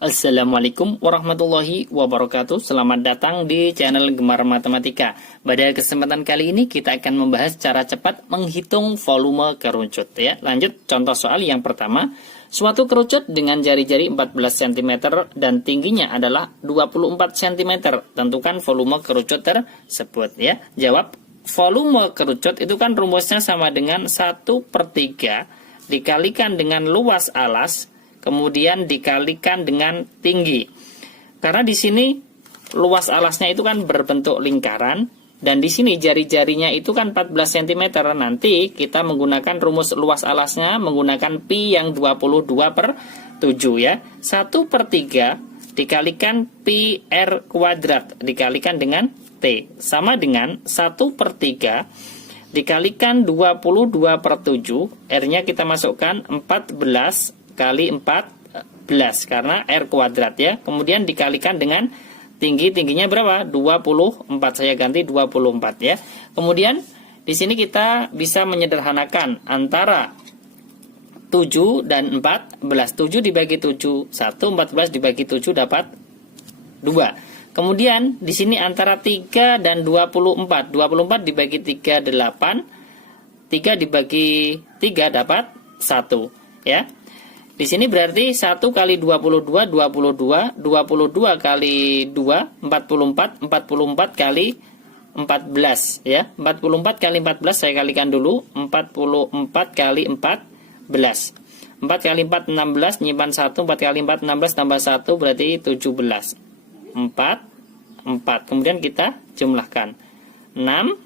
Assalamualaikum warahmatullahi wabarakatuh. Selamat datang di channel Gemar Matematika. Pada kesempatan kali ini kita akan membahas cara cepat menghitung volume kerucut ya. Lanjut contoh soal yang pertama. Suatu kerucut dengan jari-jari 14 cm dan tingginya adalah 24 cm. Tentukan volume kerucut tersebut ya. Jawab, volume kerucut itu kan rumusnya sama dengan 1/3 dikalikan dengan luas alas kemudian dikalikan dengan tinggi. Karena di sini luas alasnya itu kan berbentuk lingkaran dan di sini jari-jarinya itu kan 14 cm. Nanti kita menggunakan rumus luas alasnya menggunakan pi yang 22/7 ya. 1/3 dikalikan pi r kuadrat dikalikan dengan t sama dengan 1/3 dikalikan 22/7, r-nya kita masukkan 14 kali 14 karena r kuadrat ya. Kemudian dikalikan dengan tingginya berapa? 24. Saya ganti 24 ya. Kemudian di sini kita bisa menyederhanakan antara 7 dan 14. 7 dibagi 7 1, 14 dibagi 7 dapat 2. Kemudian di sini antara 3 dan 24. 24 dibagi 3 8. 3 dibagi 3 dapat 1 ya. Di sini berarti 1 kali 22, 22, 22 kali 2, 44, 44 kali 14 ya. 44 kali 14 saya kalikan dulu, 44 kali 14. 4 kali 4 16, nyimpan 1, 4 kali 4 16 tambah 1 berarti 17. 4. Kemudian kita jumlahkan. 6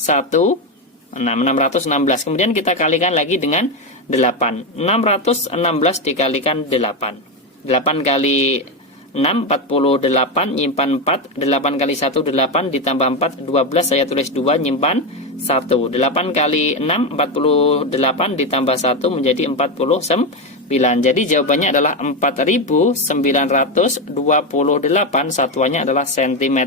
1 616. Kemudian kita kalikan lagi dengan 8. 616 dikalikan 8. 8 kali 6 48, nyimpan 4. 8 kali 1 8 ditambah 4 12, saya tulis 2, nyimpan 1. 8 kali 6 48 ditambah 1 menjadi 49. Jadi jawabannya adalah 4928. Satuannya adalah cm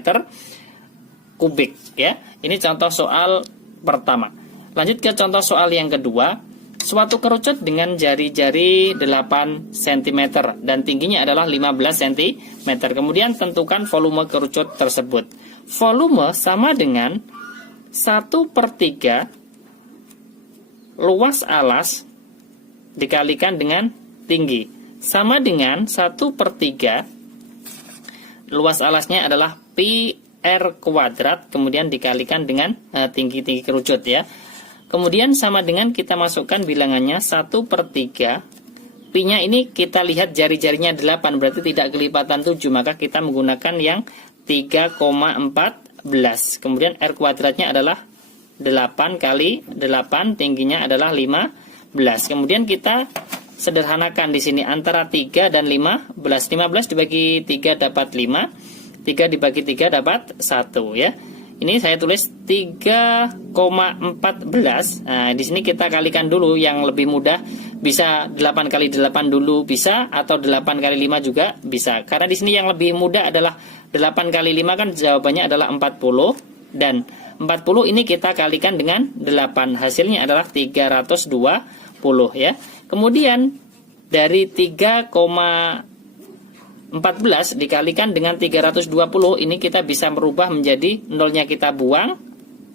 kubik ya. Ini contoh soal pertama. Lanjut ke contoh soal yang kedua. Suatu kerucut dengan jari-jari 8 cm dan tingginya adalah 15 cm. Kemudian tentukan volume kerucut tersebut. Volume sama dengan 1/3 luas alas dikalikan dengan tinggi. Sama dengan 1/3 luas alasnya adalah pi r kuadrat kemudian dikalikan dengan tinggi kerucut ya. Kemudian sama dengan kita masukkan bilangannya 1/3. Pi-nya ini kita lihat jari-jarinya 8 berarti tidak kelipatan 7, maka kita menggunakan yang 3,14. Kemudian r kuadratnya adalah 8 kali 8, tingginya adalah 15. Kemudian kita sederhanakan di sini antara 3 dan 15. 15 dibagi 3 dapat 5. 3 dibagi 3 dapat 1 ya. Ini saya tulis 3,14. Nah, di sini kita kalikan dulu yang lebih mudah. Bisa 8 kali 8 dulu bisa atau 8 kali 5 juga bisa. Karena di sini yang lebih mudah adalah 8 kali 5 kan jawabannya adalah 40 dan 40 ini kita kalikan dengan 8. Hasilnya adalah 320 ya. Kemudian dari 3,14 dikalikan dengan 320 ini kita bisa merubah menjadi nolnya kita buang.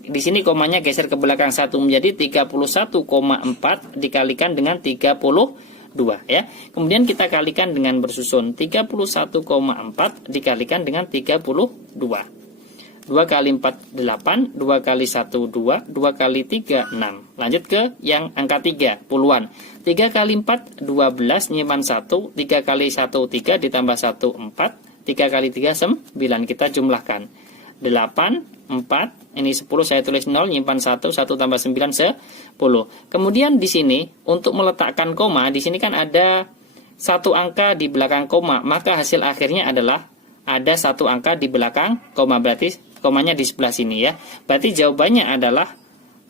Di sini komanya geser ke belakang 1 menjadi 31,4 dikalikan dengan 32 ya. Kemudian kita kalikan dengan bersusun 31,4 dikalikan dengan 32. 2 kali 4 8, 2 kali 1 2, 2 kali 3 6. Lanjut ke yang angka 3, puluhan. 3 kali 4 12, nyimpan 1, 3 kali 1 3 ditambah 1 4, 3 kali 3 9. Kita jumlahkan. 8 4, ini 10 saya tulis 0, nyimpan 1, 1 tambah 9 10. Kemudian di sini untuk meletakkan koma, di sini kan ada satu angka di belakang koma, maka hasil akhirnya adalah ada satu angka di belakang koma, berarti komanya di sebelah sini ya. Berarti jawabannya adalah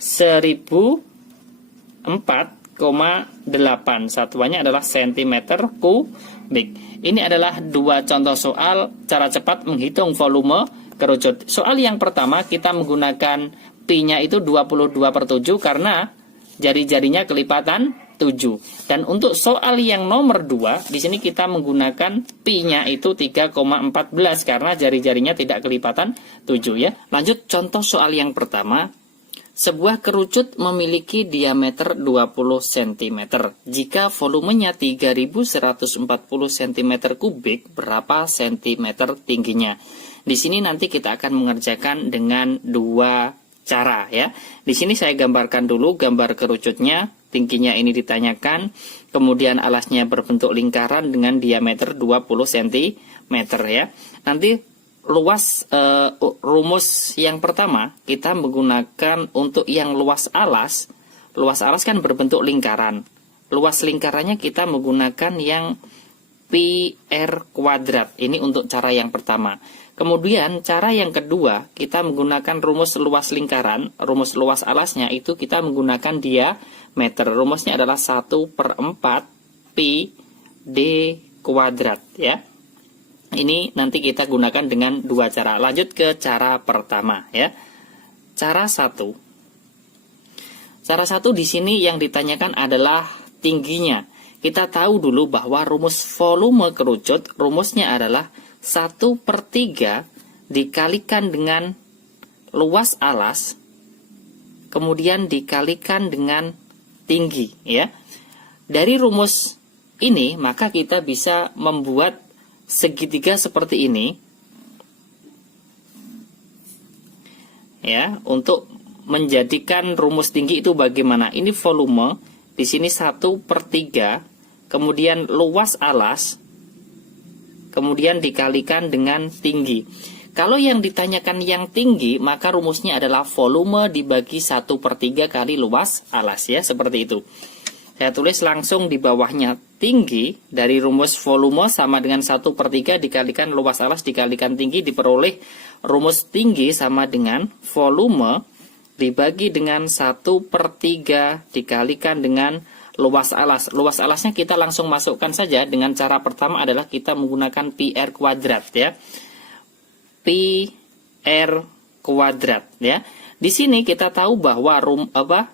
1004,8. Satuannya adalah cm kubik. Ini adalah dua contoh soal cara cepat menghitung volume kerucut. Soal yang pertama kita menggunakan pi-nya itu 22/7 karena jari-jarinya kelipatan 7. Dan untuk soal yang nomor 2, di sini kita menggunakan pi-nya itu 3,14 karena jari-jarinya tidak kelipatan 7 ya. Lanjut contoh soal yang pertama. Sebuah kerucut memiliki diameter 20 cm. Jika volumenya 3140 cm kubik, berapa cm tingginya? Di sini nanti kita akan mengerjakan dengan dua cara ya. Di sini saya gambarkan dulu gambar kerucutnya. Tingginya ini ditanyakan, kemudian alasnya berbentuk lingkaran dengan diameter 20 cm ya. Nanti rumus yang pertama kita menggunakan untuk yang luas alas kan berbentuk lingkaran. Luas lingkarannya kita menggunakan yang pi r kuadrat. Ini untuk cara yang pertama. Kemudian cara yang kedua kita menggunakan rumus luas lingkaran. Rumus luas alasnya itu kita menggunakan diameter. Rumusnya adalah 1/4 pi d kuadrat ya. Ini nanti kita gunakan dengan dua cara. Lanjut ke cara pertama ya. Cara 1. Cara 1 di sini yang ditanyakan adalah tingginya. Kita tahu dulu bahwa rumus volume kerucut, rumusnya adalah 1/3 dikalikan dengan luas alas, kemudian dikalikan dengan tinggi ya. Dari rumus ini maka kita bisa membuat segitiga seperti ini ya. Untuk menjadikan rumus tinggi itu bagaimana? Ini volume, di sini 1/3, kemudian luas alas, kemudian dikalikan dengan tinggi. Kalau yang ditanyakan yang tinggi, maka rumusnya adalah volume dibagi 1/3 kali luas alas ya, seperti itu. Saya tulis langsung di bawahnya, tinggi dari rumus volume sama dengan 1/3 dikalikan luas alas dikalikan tinggi, diperoleh rumus tinggi sama dengan volume dibagi dengan 1/3 dikalikan dengan luas alas. Luas alasnya kita langsung masukkan saja dengan cara pertama adalah kita menggunakan pi r kuadrat ya. Pi r kuadrat ya. Di sini kita tahu bahwa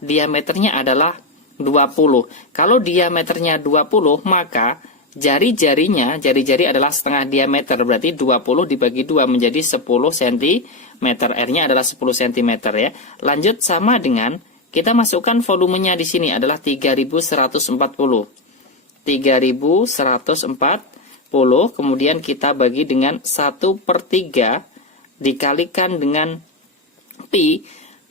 diameternya adalah 20. Kalau diameternya 20, maka jari-jari adalah setengah diameter, berarti 20 dibagi 2 menjadi 10 cm. R-nya adalah 10 cm ya. Lanjut sama dengan kita masukkan volumenya di sini adalah 3140. 3140 kemudian kita bagi dengan 1/3 dikalikan dengan pi.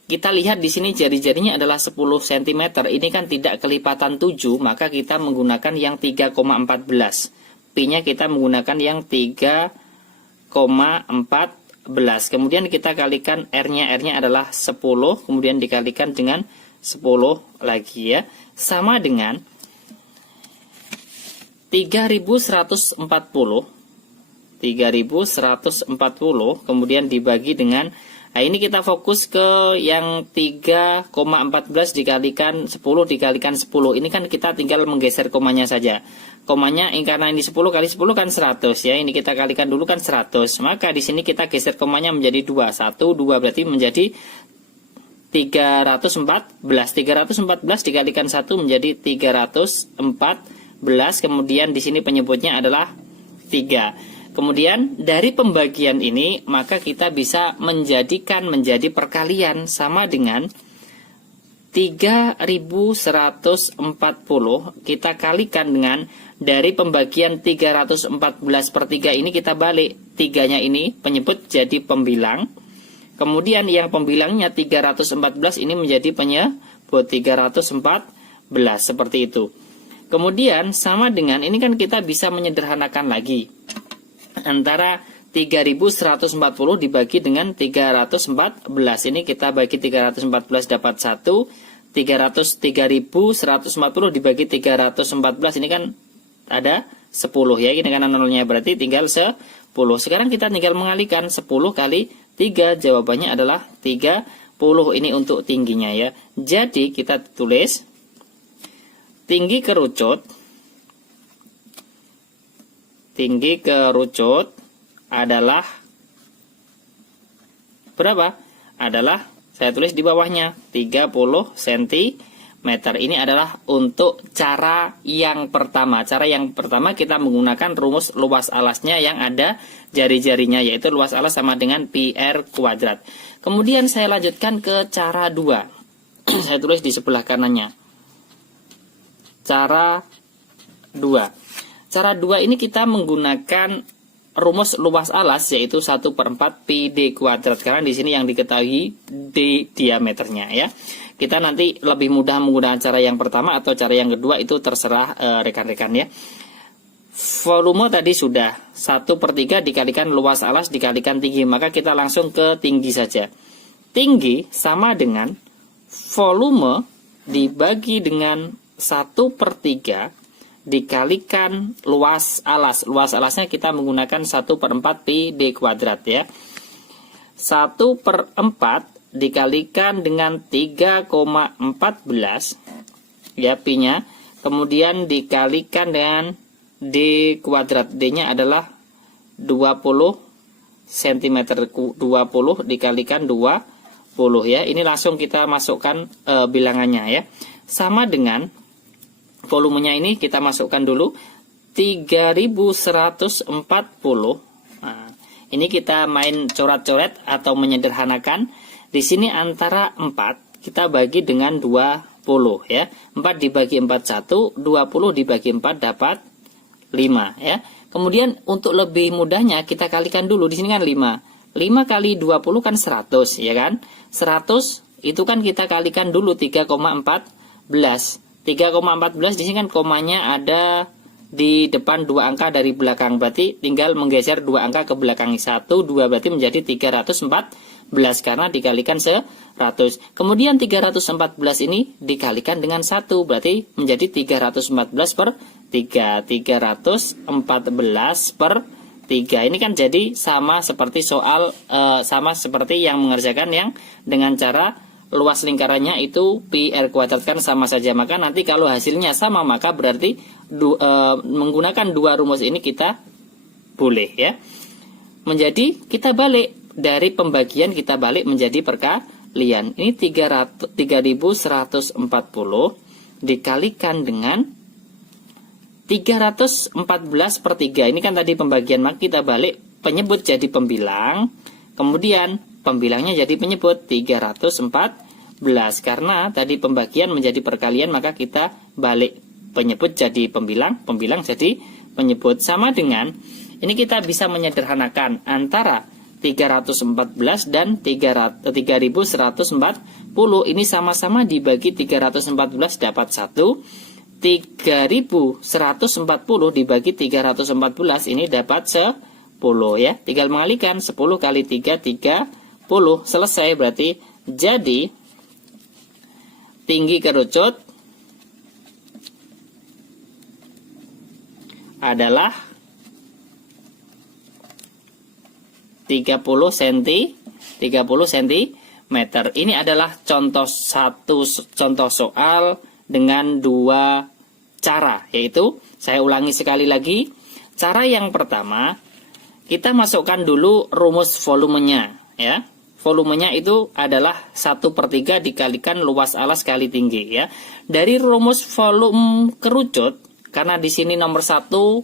Kita lihat di sini jari-jarinya adalah 10 cm. Ini kan tidak kelipatan 7, maka kita menggunakan yang 3,14. Pi-nya kita menggunakan yang 3,14. Kemudian kita kalikan R-nya. R-nya adalah 10, kemudian dikalikan dengan 10 lagi ya. Sama dengan 3140. 3140 kemudian dibagi dengan, nah ini kita fokus ke yang 3,14 dikalikan 10 dikalikan 10. Ini kan kita tinggal menggeser komanya saja. Komanya karena ini 10 kali 10 kan 100 ya. Ini kita kalikan dulu kan 100. Maka di sini kita geser komanya menjadi 2. 1, 2 berarti menjadi 314. 314 dikalikan 1 menjadi 314. Kemudian di sini penyebutnya adalah 3. Kemudian dari pembagian ini maka kita bisa menjadikan menjadi perkalian sama dengan 3140 kita kalikan dengan dari pembagian 314/3 ini kita balik 3-nya ini penyebut jadi pembilang. Kemudian yang pembilangnya 314 ini menjadi penyebut 314 seperti itu. Kemudian sama dengan ini kan kita bisa menyederhanakan lagi. Antara 3140 dibagi dengan 314. Ini kita bagi 314 dapat 1. 3140 dibagi 314 ini kan ada 10 ya. Ini kan nolnya berarti tinggal 10. Sekarang kita tinggal mengalihkan 10 kali 3. Jawabannya adalah 30. Ini untuk tingginya ya. Jadi kita tulis tinggi kerucut adalah berapa? Adalah, saya tulis di bawahnya 30 cm. meter. Ini adalah untuk cara yang pertama. Cara yang pertama kita menggunakan rumus luas alasnya yang ada jari-jarinya, yaitu luas alas sama dengan pi r kuadrat. Kemudian saya lanjutkan ke cara 2. Saya tulis di sebelah kanannya. Cara 2. Cara 2 ini kita menggunakan rumus luas alas, yaitu 1/4 pi d kuadrat, karena di sini yang diketahui d diameternya ya. Kita nanti lebih mudah menggunakan cara yang pertama atau cara yang kedua, itu terserah rekan-rekan ya. Volume tadi sudah 1/3 dikalikan luas alas dikalikan tinggi, maka kita langsung ke tinggi saja. Tinggi sama dengan volume dibagi dengan 1/3 dikalikan luas alas. Luas alasnya kita menggunakan 1/4 pi d kuadrat ya. 1/4 dikalikan dengan 3,14 ya pi-nya. Kemudian dikalikan dengan d kuadrat. D-nya adalah 20 cm. 20 dikalikan 20 ya. Ini langsung kita masukkan bilangannya ya. Sama dengan volumenya ini kita masukkan dulu 3140. Nah, ini kita main coret-coret atau menyederhanakan. Di sini antara 4 kita bagi dengan 20 ya. 4 dibagi 4 1, 20 dibagi 4 dapat 5 ya. Kemudian untuk lebih mudahnya kita kalikan dulu. Di sini kan 5. 5 kali 20 kan 100 ya kan. 100 itu kan kita kalikan dulu 3,14. 3,14 di sini kan komanya ada di depan 2 angka dari belakang, berarti tinggal menggeser 2 angka ke belakang. 1, 2 berarti menjadi 314 karena dikalikan 100. Kemudian 314 ini dikalikan dengan 1 berarti menjadi 314 per 3. 314 per 3. Ini kan jadi sama seperti soal sama seperti yang mengerjakan yang dengan cara luas lingkarannya itu pi r kuadrat, kan sama saja. Maka nanti kalau hasilnya sama maka berarti menggunakan dua rumus ini kita boleh ya. Menjadi kita balik dari pembagian, kita balik menjadi perkalian. Ini 3140 dikalikan dengan 314 per 3. Ini kan tadi pembagian, maka kita balik penyebut jadi pembilang. Kemudian pembilangnya jadi penyebut 314. Karena tadi pembagian menjadi perkalian, maka kita balik penyebut jadi pembilang, pembilang jadi penyebut. Sama dengan ini kita bisa menyederhanakan antara 314 dan 3140. Ini sama-sama dibagi 314 dapat 1. 3140 dibagi 314 ini dapat 10 ya. Tinggal mengalihkan 10 kali 3 30. Selesai, berarti jadi tinggi kerucut adalah 30 cm. Ini adalah contoh soal dengan dua cara, yaitu saya ulangi sekali lagi. Cara yang pertama, kita masukkan dulu rumus volumenya ya. Volumenya itu adalah 1/3 dikalikan luas alas kali tinggi ya. Dari rumus volume kerucut, karena di sini nomor 1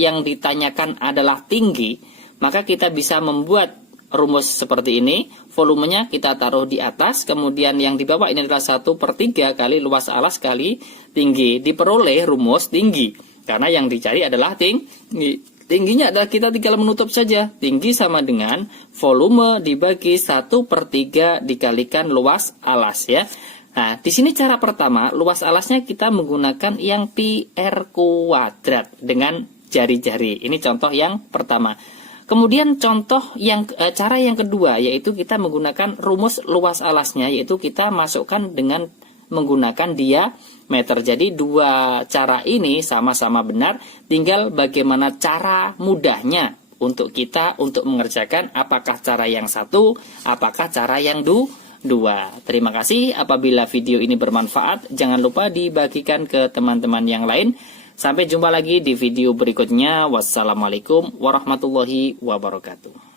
yang ditanyakan adalah tinggi, maka kita bisa membuat rumus seperti ini. Volumenya kita taruh di atas, kemudian yang di bawah ini adalah 1/3 kali luas alas kali tinggi. Diperoleh rumus tinggi, karena yang dicari adalah tinggi. Tingginya adalah kita tinggal menutup saja. Tinggi sama dengan volume dibagi 1/3 dikalikan luas alas ya. Nah, di sini cara pertama, luas alasnya kita menggunakan yang pi r kuadrat dengan jari-jari. Ini contoh yang pertama. Kemudian contoh yang cara yang kedua, yaitu kita menggunakan rumus luas alasnya, yaitu kita masukkan dengan menggunakan diameter. Jadi dua cara ini sama-sama benar, tinggal bagaimana cara mudahnya untuk kita untuk mengerjakan, apakah cara yang satu, apakah cara yang dua. Terima kasih. Apabila video ini bermanfaat, jangan lupa dibagikan ke teman-teman yang lain. Sampai jumpa lagi di video berikutnya. Wassalamualaikum warahmatullahi wabarakatuh.